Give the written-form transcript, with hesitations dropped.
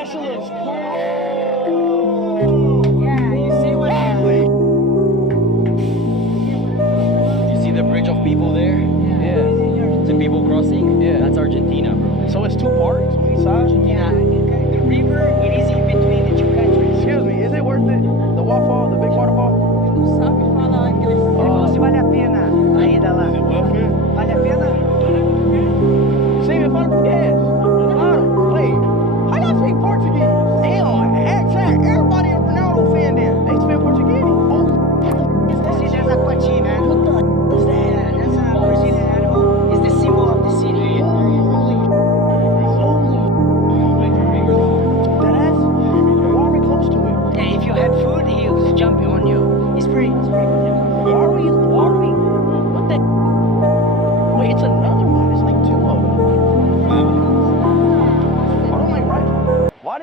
looks cool. Yeah, you see what happened? You see the bridge of people there? Yeah. The people crossing? Yeah. That's Argentina, bro. So it's two parts on each side? Yeah, the river, it is in between the two countries. Excuse me, is it worth it? The waterfall, the big waterfall? Não sabe falar inglês. Ele falou se vale a pena a ida lá. Vale a pena? Sim, me fala português. Claro. Wait, how y'all speak Portuguese?